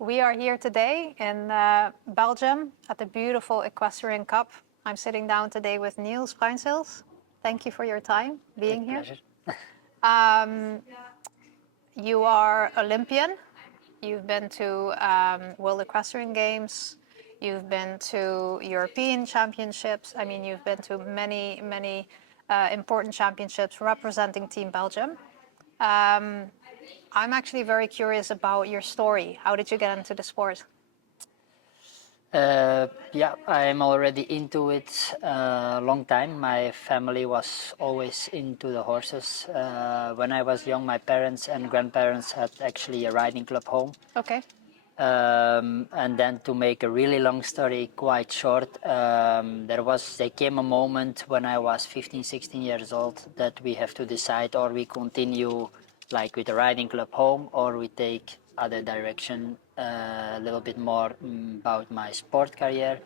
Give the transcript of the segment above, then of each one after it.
We are here today in Belgium at the beautiful Equestrian Cup. I'm sitting down today with Niels Bruynseels. Thank you for your time being here. Pleasure. You are Olympian. You've been to World Equestrian Games. You've been to European Championships. I mean, you've been to many important championships representing Team Belgium. I'm actually very curious about your story. How did you get into the sport? Yeah, I'm already into it a long time. My family was always into the horses. When I was young, my parents and grandparents had actually a riding club home. Okay. And then to make a really long story quite short, there came a moment when I was 15, 16 years old that we have to decide, or we continue like with the riding club home, or we take other direction, a little bit more about my sport career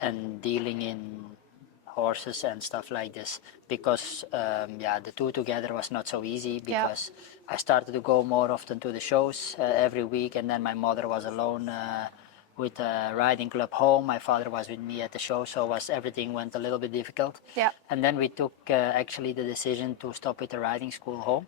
and dealing in horses and stuff like this, because the two together was not so easy, because I started to go more often to the shows every week, and then my mother was alone with a riding club home. My father was with me at the show, so everything went a little bit difficult. Yeah. And then we took actually the decision to stop with the riding school home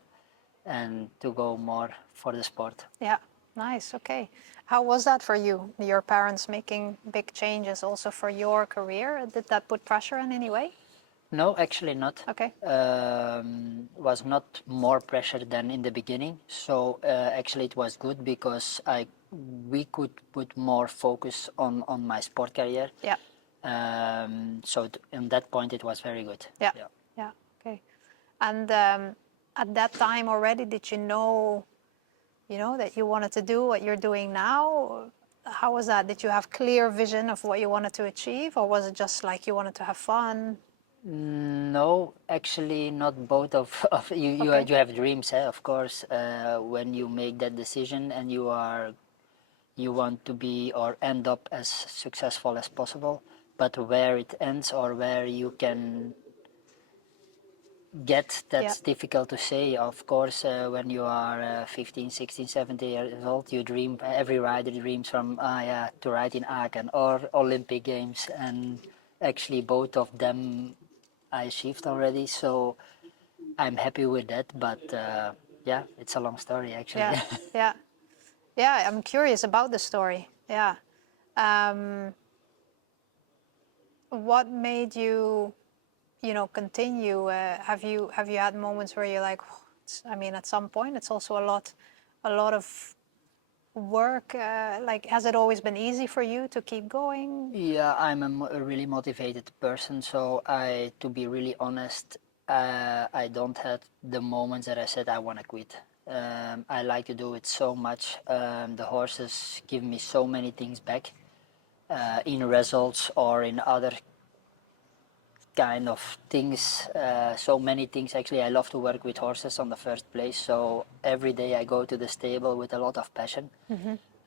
and to go more for the sport. Yeah, nice. Okay. How was that for you? Your parents making big changes also for your career? Did that put pressure in any way? No, actually not. Okay. Was not more pressure than in the beginning. So actually it was good because we could put more focus on my sport career. Yeah. So in that point it was very good. Yeah. Yeah. Okay. And at that time already, did you know that you wanted to do what you're doing now? How was that? Did you have clear vision of what you wanted to achieve, or was it just like you wanted to have fun? No, actually not both of you. Okay. You have dreams, of course. When you make that decision and you want to be or end up as successful as possible, but where it ends or where you can get, that's difficult to say. Of course, when you are 15, 16, 17 years old, you dream, every rider dreams from to ride in Aachen or Olympic Games, and actually both of them I achieved already, so I'm happy with that. But yeah, it's a long story actually. Yeah. Yeah. Yeah, I'm curious about the story. Yeah. What made you, continue? Have you had moments where you're like, I mean, at some point, it's also a lot of work. Like, has it always been easy for you to keep going? Yeah, I'm a really motivated person, so to be really honest, I don't have the moments that I said I want to quit. I like to do it so much. The horses give me so many things back, in results or in other kind of things. So many things actually. I love to work with horses on the first place, so every day I go to the stable with a lot of passion.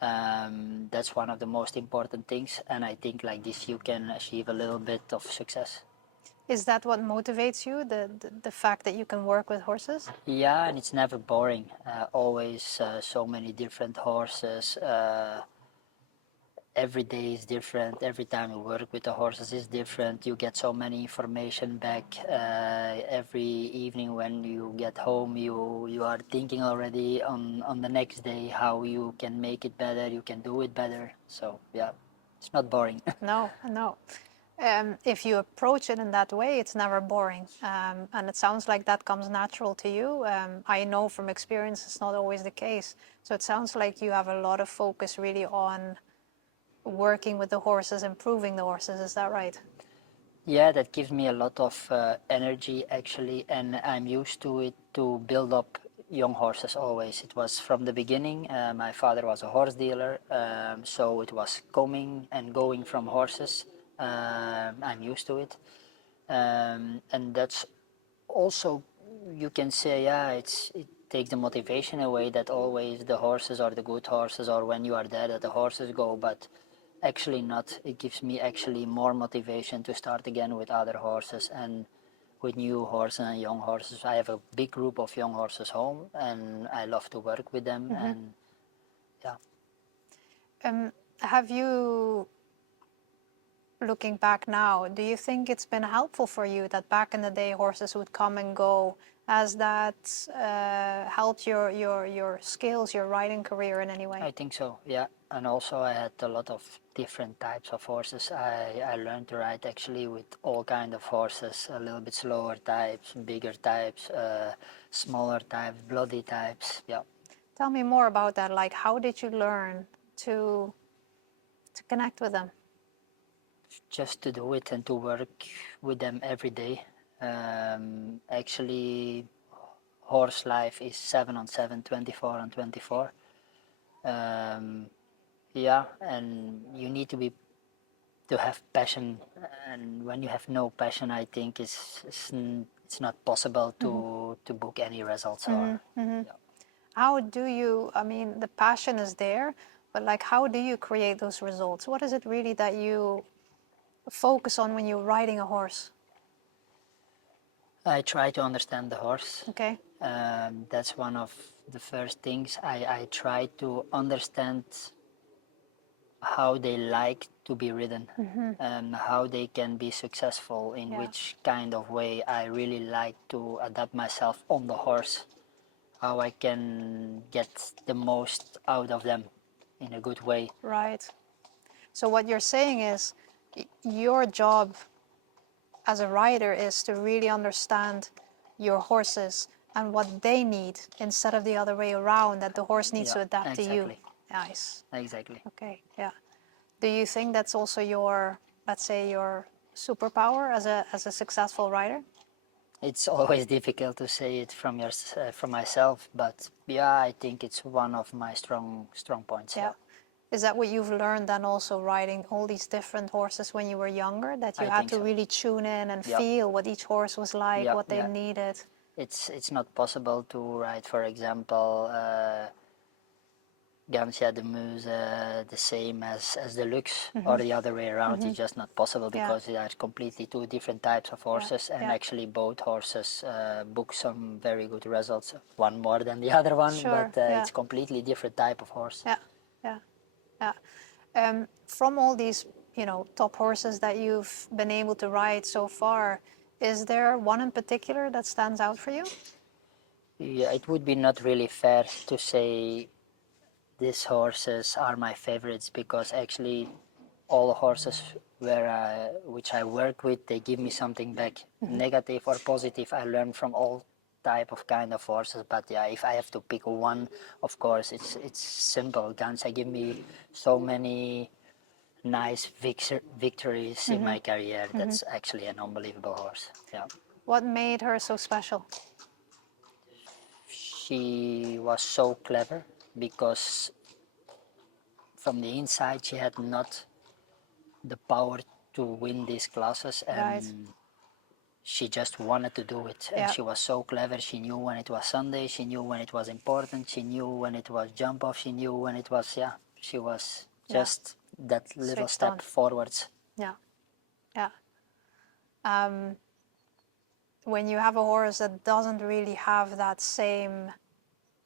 That's one of the most important things, and I think like this you can achieve a little bit of success. Is that what motivates you, the fact that you can work with horses? Yeah, and it's never boring. Always so many different horses. Every day is different. Every time you work with the horses is different. You get so many information back. Every evening when you get home, you are thinking already on the next day how you can make it better, you can do it better. So yeah, it's not boring. No, no. If you approach it in that way, it's never boring. And it sounds like that comes natural to you. I know from experience it's not always the case. So it sounds like you have a lot of focus really on working with the horses, improving the horses. Is that right? Yeah, that gives me a lot of energy actually, and I'm used to it to build up young horses always. It was from the beginning. My father was a horse dealer, so it was coming and going from horses. I'm used to it, and that's also, you can say, yeah, it takes the motivation away that always the horses are the good horses, or when you are there that the horses go, but actually not. It gives me actually more motivation to start again with other horses and with new horses and young horses. I have a big group of young horses home, and I love to work with them. And yeah. Have you, looking back now, do you think it's been helpful for you that back in the day horses would come and go? Has that helped your skills, your riding career in any way? I think so, yeah. And also I had a lot of different types of horses. I learned to ride actually with all kind of horses, a little bit slower types, bigger types, smaller types, bloody types, yeah. Tell me more about that. Like, how did you learn to connect with them? Just to do it and to work with them every day. Actually, horse life is 7 on 7, 24 on 24. Yeah, and you need to have passion, and when you have no passion, I think it's not possible to book any results. Or yeah. How do you, I mean, the passion is there, but like, how do you create those results? What is it really that you focus on when you're riding a horse? I try to understand the horse. Okay. That's one of the first things. I try to understand how they like to be ridden, how they can be successful, in Yeah. which kind of way I really like to adapt myself on the horse, how I can get the most out of them in a good way. Right. So what you're saying is your job as a rider is to really understand your horses and what they need instead of the other way around, that the horse needs Yeah, to adapt to you. exactly. Nice. Exactly. Okay, yeah. Do you think that's also your, let's say, your superpower as a successful rider? It's always difficult to say it from myself, but yeah, I think it's one of my strong points. Yeah. Is that what you've learned then also riding all these different horses when you were younger, that you I had think to so. really tune in and Yep. feel what each horse was like, Yep. what they Yeah. needed? It's not possible to ride, for example, Gancia de Meuse the same as the Lux, or the other way around. It's just not possible Yeah. because they are completely two different types of horses, and yeah. actually both horses book some very good results. One more than the other one, Sure, but yeah. it's completely different type of horse. Yeah, yeah, yeah. From all these, top horses that you've been able to ride so far, is there one in particular that stands out for you? Yeah, it would be not really fair to say these horses are my favorites, because actually all horses which I work with, they give me something back, negative or positive. I learn from all type of kind of horses, but yeah, if I have to pick one, of course it's simple. Gansa give me so many nice victories in my career. That's actually an unbelievable horse. Yeah. What made her so special? She was so clever, because from the inside she had not the power to win these classes, Right. and she just wanted to do it. And Yeah. she was so clever. She knew when it was Sunday, she knew when it was important, she knew when it was jump off, she knew when it was, yeah, she was Yeah. just that little Switched step on. forwards. Yeah, yeah. When you have a horse that doesn't really have that same,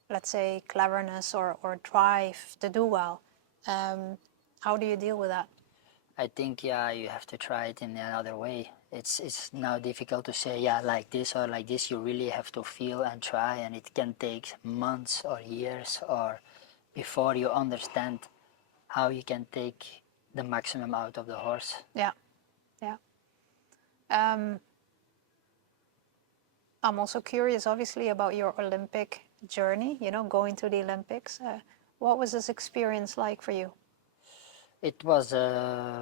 let's say, cleverness or drive to do well, how do you deal with that? I think, yeah, you have to try it in another way. It's now difficult to say, yeah, like this or like this. You really have to feel and try, and it can take months or years or before you understand how you can take the maximum out of the horse. Yeah, yeah. Um, I'm also curious, obviously, about your Olympic journey, going to the Olympics. What was this experience like for you? It was,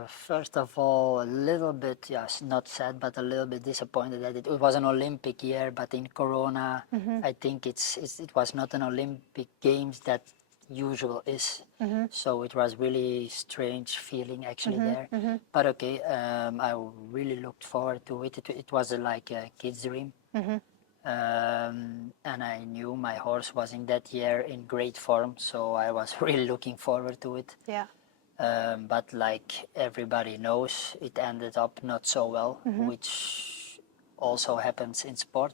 first of all, a little bit, yes, not sad, but a little bit disappointed that it was an Olympic year, but in Corona, I think it was not an Olympic Games that usual is. So it was really strange feeling actually there. But okay, I really looked forward to it. It was like a kid's dream. And I knew my horse was in that year in great form, so I was really looking forward to it. Yeah, But like everybody knows, it ended up not so well, which also happens in sport.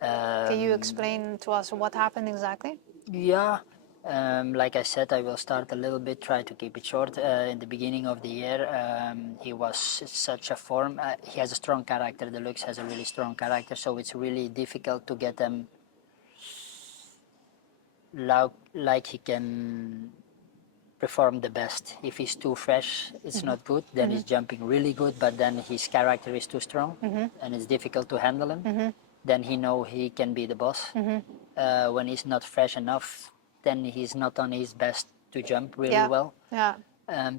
can you explain to us what happened exactly? Yeah, Like I said, I will start a little bit, try to keep it short. In the beginning of the year, he was such a form. He has a strong character. The Lux has a really strong character, so it's really difficult to get them like he can perform the best. If he's too fresh, it's not good. Then he's jumping really good, but then his character is too strong, and it's difficult to handle him. Then he know he can be the boss. When he's not fresh enough, then he's not on his best to jump really Yeah. well. Yeah.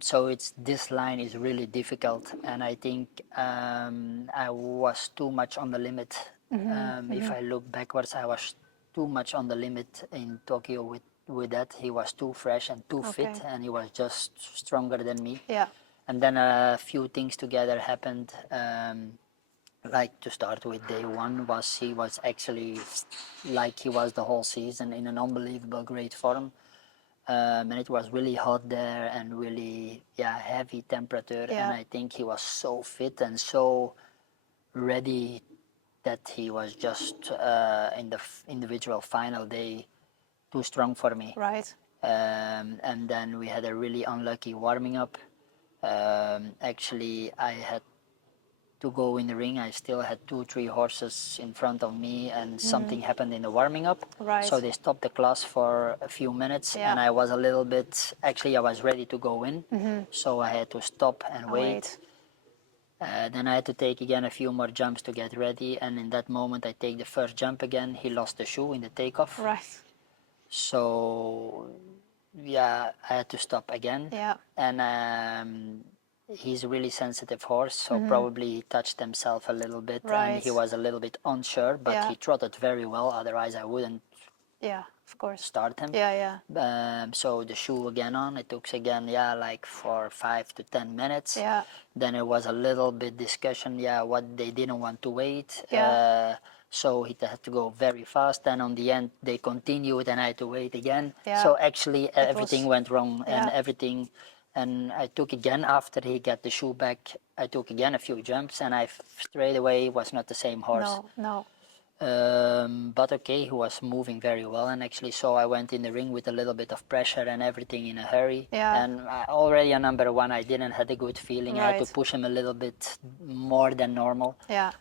So this line is really difficult, and I think I was too much on the limit. If I look backwards, I was too much on the limit in Tokyo with that. He was too fresh and too fit, Okay. and he was just stronger than me. Yeah. And then a few things together happened. Like to start with, day one was he was actually like he was the whole season in an unbelievable great form. And it was really hot there and really heavy temperature, and Yeah. I think he was so fit and so ready that he was just in the individual final day too strong for me. Right. And then we had a really unlucky warming up. Actually, I had to go in the ring. I still had 2-3 horses in front of me, and something happened in the warming up. Right. So they stopped the class for a few minutes, Yeah. and I was a little bit. Actually, I was ready to go in, so I had to stop and wait. Then I had to take again a few more jumps to get ready, and in that moment, I take the first jump again. He lost the shoe in the takeoff. Right. So I had to stop again. Yeah. And he's a really sensitive horse, so probably he touched himself a little bit, and he Right. was a little bit unsure, but Yeah. he trotted very well. Otherwise, I wouldn't Yeah. Of course. start him. Yeah. Yeah. So the shoe again on. It took again, like for 5 to 10 minutes. Yeah. Then it was a little bit discussion. What they didn't want to wait. Yeah. So he had to go very fast. And on the end, they continued, and I had to wait again. Yeah. So actually, everything was- went wrong, and Yeah. everything. And I took again after he got the shoe back. I took again a few jumps, and I straight away was not the same horse. No. But okay, he was moving very well, and actually, so I went in the ring with a little bit of pressure and everything in a hurry. Yeah. And already on number one, I didn't have a good feeling. I had Right. to push him a little bit more than normal. Yeah.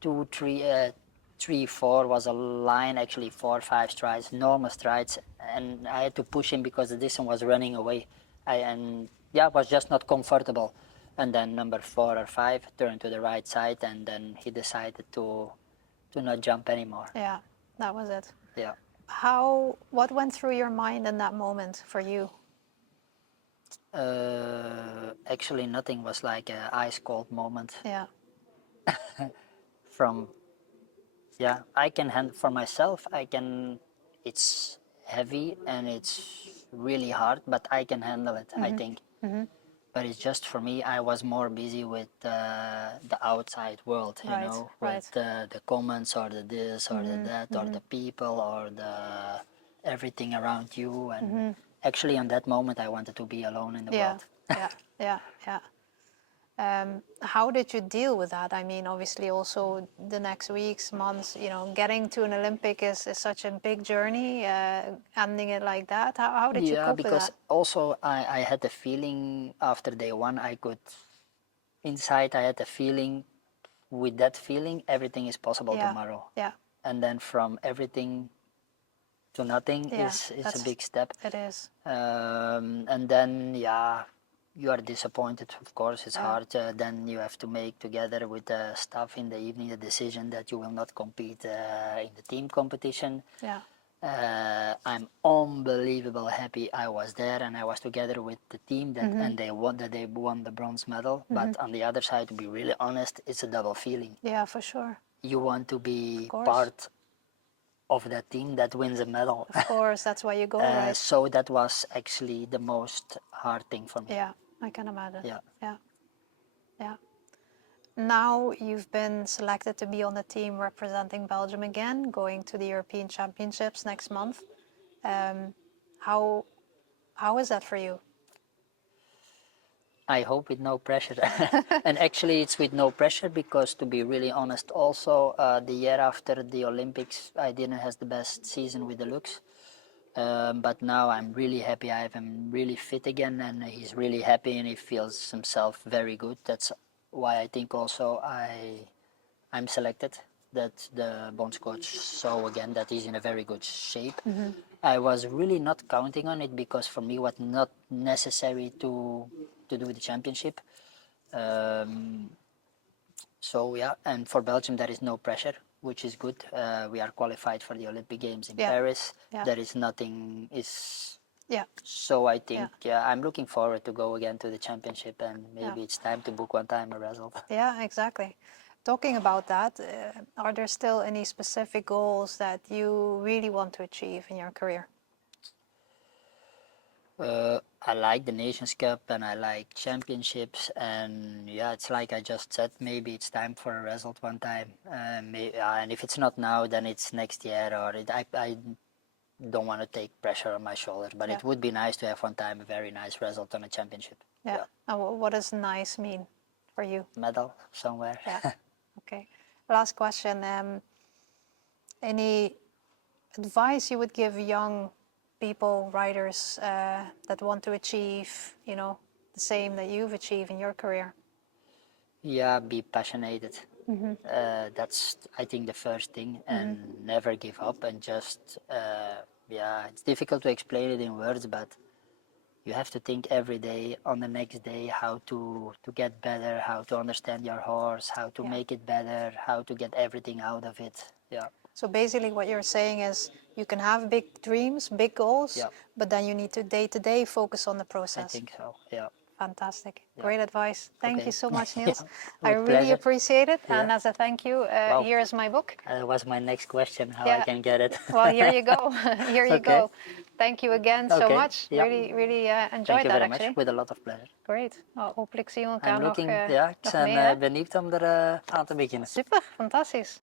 2, 3, 3, 4 was a line, actually 4, 5 strides, normal strides, and I had to push him because the distance was running away. It was just not comfortable. And then number 4 or 5 turned to the right side, and then he decided to not jump anymore. Yeah. That was it. Yeah. What went through your mind in that moment for you? Actually, nothing. Was like an ice cold moment. Yeah. From I can handle for myself. It's heavy and it's really hard, but I can handle it. I think. But it's just for me. I was more busy with the outside world, Right, with the comments or the this or the that or the people or the everything around you. And actually, on that moment, I wanted to be alone in the world. Yeah. How did you deal with that? I mean, obviously, also the next weeks, months, getting to an Olympic is such a big journey. Ending it like that, how did you cope with because that? also I had the feeling after day one, inside I had the feeling, with that feeling, everything is possible tomorrow. Yeah. And then from everything to nothing is a big step. It is. And then you are disappointed, of course. It's hard. Then you have to make together with the staff in the evening the decision that you will not compete in the team competition. Yeah. I'm unbelievable happy I was there and I was together with the team and they won the bronze medal. But on the other side, to be really honest, it's a double feeling. Yeah, for sure. You want to be course. part of that team that wins a medal. Of course, that's why you go, right? So that was actually the most hard thing for me. Yeah, I can imagine. Yeah. Now you've been selected to be on the team representing Belgium again, going to the European Championships next month. How is that for you? I hope with no pressure. And actually it's with no pressure because, to be really honest, also the year after the Olympics I didn't have the best season with the Lux. But now I'm really happy. I have him really fit again, and he's really happy, and he feels himself very good. That's why I think also I'm selected. That the bonds coach saw again that he's in a very good shape. I was really not counting on it because for me, it was not necessary to do the championship. Um, so yeah, and for Belgium there is no pressure, which is good. We are qualified for the Olympic Games in Yeah. Paris. Yeah. There is nothing is. Yeah. So I Yeah. think I'm looking forward to go again to the championship, and maybe it's time to book one time a result. Yeah, exactly. Talking about that, are there still any specific goals that you really want to achieve in your career? I like the Nations Cup and I like championships, and yeah, it's like I just said, maybe it's time for a result one time. And if it's not now, then it's next year, or I don't want to take pressure on my shoulders, but Yeah. it would be nice to have one time a very nice result on a championship. Yeah. And what does nice mean for you? Medal somewhere. Yeah. Okay. Last question. Any advice you would give young people, riders that want to achieve, the same that you've achieved in your career? Yeah, be passionate. That's I think the first thing, and never give up, and just yeah, it's difficult to explain it in words, but you have to think every day on the next day how to get better, how to understand your horse, how to Yeah. make it better, how to get everything out of it. Yeah. So basically what you're saying is you can have big dreams, big goals, Yeah. but then you need to day focus on the I process. think so. Yeah. Fantastic. Yeah. Great advice. Thank you Okay. so much, Yeah, Niels. I with really pleasure. appreciate it. Yeah. And as a thank you, Wow. here is my book. That was my next question, how I Yeah. can get it. Well, here you go. Here you Okay. go. Thank you again so Okay. much. Yeah. Really, really Thank enjoyed you that very much. actually. With a lot of pleasure. Great. Oh, hopelijk zien we I'm elkaar looking, nog, ja, ik nog ben meer. Hè? benieuwd om er aan te beginnen. Super, fantastisch.